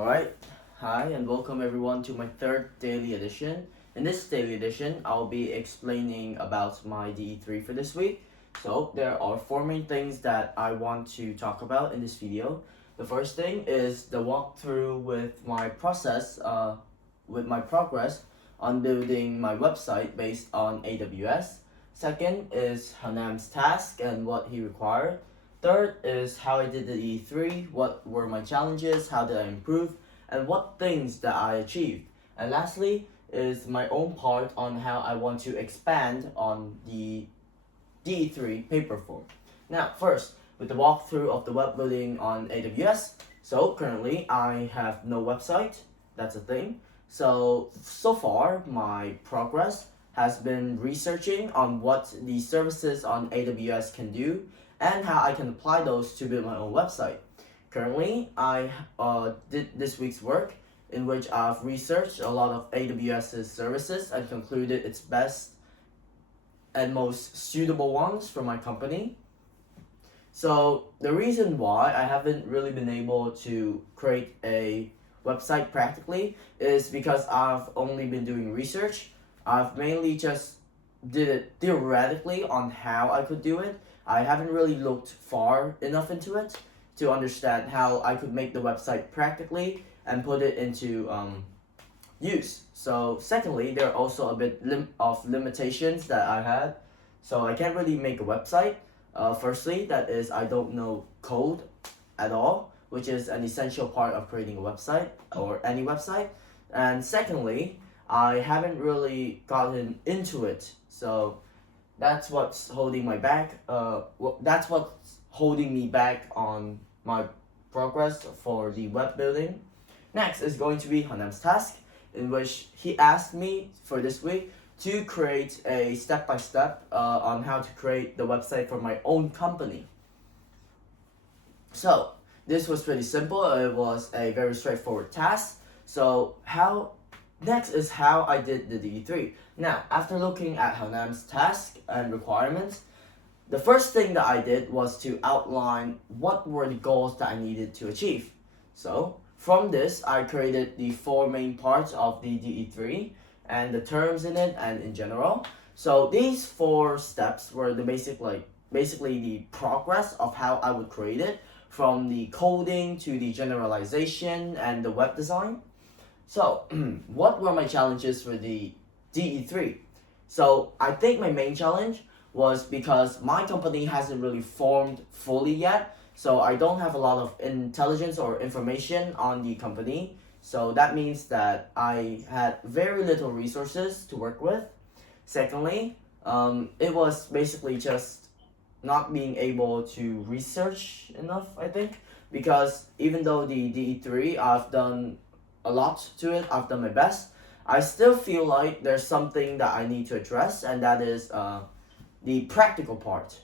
Alright, hi and welcome everyone to my third daily edition. In this daily edition, I'll be explaining about my DE3 for this week. So there are four main things that I want to talk about in this video. The first thing is the walkthrough with my progress on building my website based on AWS. Second is Hanam's task and what he required. Third is how I did the E3, what were my challenges, how did I improve, and what things that I achieved. And lastly is my own part on how I want to expand on the DE3 paper form. Now first, with the walkthrough of the web building on AWS, so currently I have no website, that's a thing. So far my progress has been researching on what the services on AWS can do and how I can apply those to build my own website. Currently, I did this week's work in which I've researched a lot of AWS's services and concluded its best and most suitable ones for my company. So the reason why I haven't really been able to create a website practically is because I've only been doing research. I've mainly just did it theoretically on how I could do it. I haven't really looked far enough into it to understand how I could make the website practically and put it into use. So secondly, there are also a bit of limitations that I had. So I can't really make a website. Firstly, that is I don't know code at all, which is an essential part of creating a website or any website. And secondly, I haven't really gotten into it. So that's what's holding my back. That's what's holding me back on my progress for the web building. Next is going to be Hanam's task, in which he asked me for this week to create a step-by-step on how to create the website for my own company. So this was pretty simple. It was a very straightforward task. So next is how I did the DE3. Now, after looking at Hanam's task and requirements, the first thing that I did was to outline what were the goals that I needed to achieve. So, from this, I created the four main parts of the DE3 and the terms in it and in general. So these four steps were the basically the progress of how I would create it, from the coding to the generalization and the web design. So, what were my challenges for the DE3? So, I think my main challenge was because my company hasn't really formed fully yet. So, I don't have a lot of intelligence or information on the company. So, that means that I had very little resources to work with. Secondly, it was basically just not being able to research enough, I think. Because even though the DE3, I've done a lot to it, I've done my best, I still feel like there's something that I need to address, and that is the practical part.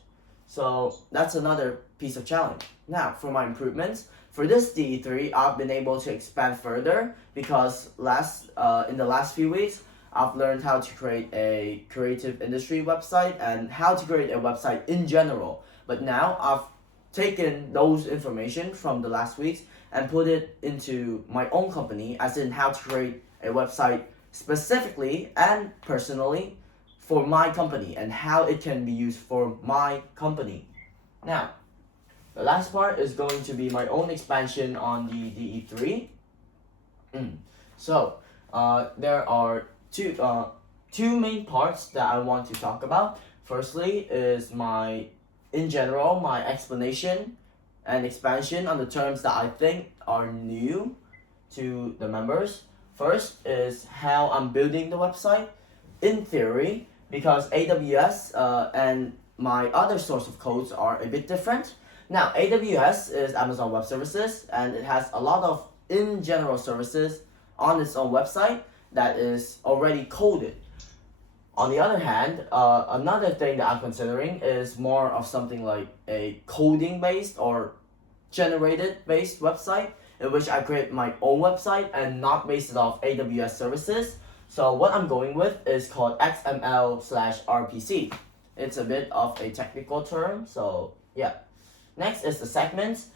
So that's another piece of challenge. Now, for my improvements, for this DE3, I've been able to expand further because in the last few weeks, I've learned how to create a creative industry website and how to create a website in general. But now I've taken those information from the last weeks and put it into my own company, as in how to create a website specifically and personally for my company and how it can be used for my company. Now, the last part is going to be my own expansion on the DE3. So, there are two main parts that I want to talk about. Firstly is in general, my explanation and expansion on the terms that I think are new to the members. First is how I'm building the website in theory, because AWS and my other source of codes are a bit different. Now, AWS is Amazon Web Services, and it has a lot of in general services on its own website that is already coded. On the other hand, another thing that I'm considering is more of something like a coding based or generated based website, in which I create my own website and not based it off AWS services. So what I'm going with is called XML/RPC. It's a bit of a technical term, so yeah. Next is the segments.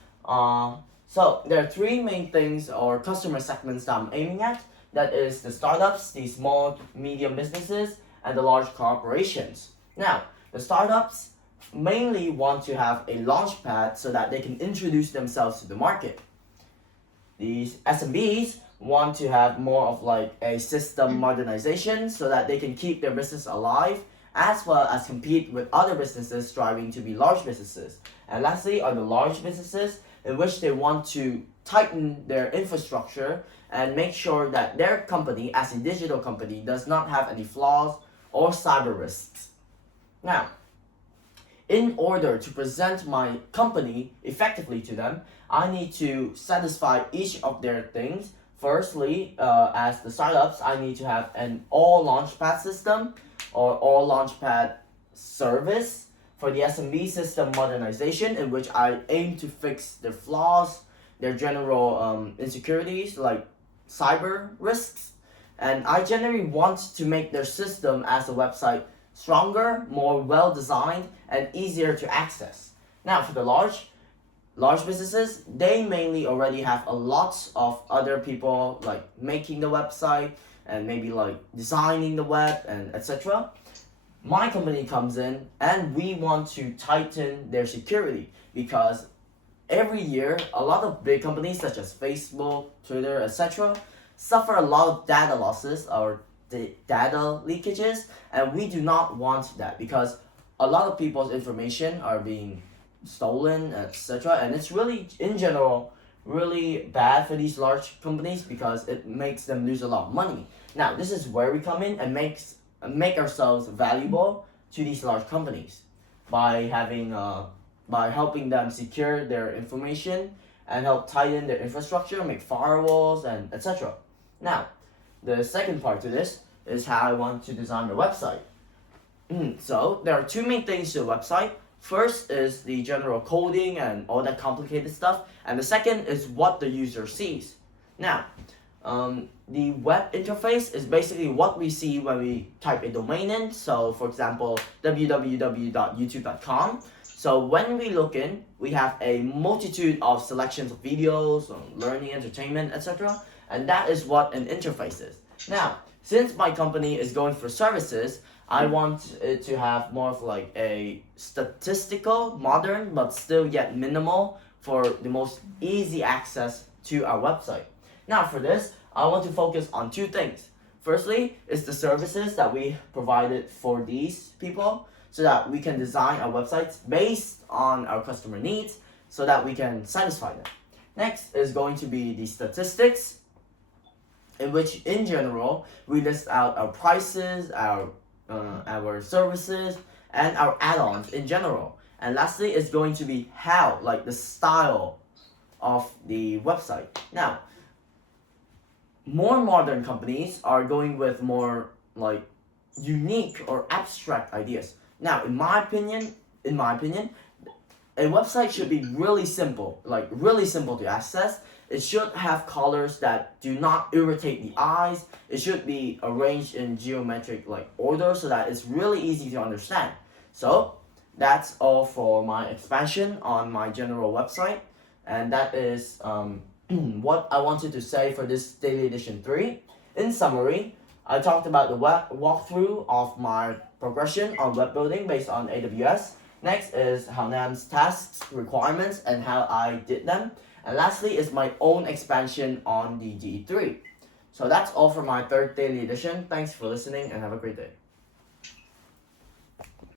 So there are three main things or customer segments that I'm aiming at. That is the startups, the small, medium businesses, and the large corporations. Now, the startups mainly want to have a launch pad so that they can introduce themselves to the market. These SMBs want to have more of like a system modernization so that they can keep their business alive as well as compete with other businesses striving to be large businesses. And lastly are the large businesses in which they want to tighten their infrastructure and make sure that their company as a digital company does not have any flaws or cyber risks. Now, in order to present my company effectively to them, I need to satisfy each of their things. Firstly, as the startups, I need to have an all launchpad system or all launchpad service. For the SMB system modernization, in which I aim to fix their flaws, their general insecurities like cyber risks, and I generally want to make their system as a website stronger, more well designed, and easier to access. Now, for the large businesses, they mainly already have a lot of other people like making the website and maybe like designing the web and etc. My company comes in and we want to tighten their security because every year a lot of big companies such as Facebook, Twitter, etc. suffer a lot of data losses or data leakages, and we do not want that because a lot of people's information are being stolen, etc. And it's really, in general, really bad for these large companies because it makes them lose a lot of money. Now, this is where we come in and make ourselves valuable to these large companies by helping them secure their information and help tighten their infrastructure, make firewalls, and etc. Now, the second part to this is how I want to design the website. So there are two main things to a website. First is the general coding and all that complicated stuff, and the second is what the user sees. Now, the web interface is basically what we see when we type a domain in. So, for example, www.youtube.com. So when we look in, we have a multitude of selections of videos, learning, entertainment, etc. And that is what an interface is. Now, since my company is going for services, I want it to have more of like a statistical, modern, but still yet minimal for the most easy access to our website. Now for this, I want to focus on two things. Firstly, is the services that we provided for these people so that we can design our websites based on our customer needs so that we can satisfy them. Next is going to be the statistics, in which in general we list out our prices, our services, and our add-ons in general. And lastly is going to be how, like the style of the website. Now, more modern companies are going with more like unique or abstract ideas. Now, in my opinion, a website should be really simple, like really simple to access. It should have colors that do not irritate the eyes. It should be arranged in geometric like order so that it's really easy to understand. So that's all for my expansion on my general website, and that is what I wanted to say for this Daily Edition 3. In summary, I talked about the walkthrough of my progression on web building based on AWS. Next is Haonam's tasks, requirements, and how I did them. And lastly is my own expansion on the DE3. So that's all for my third Daily Edition. Thanks for listening and have a great day.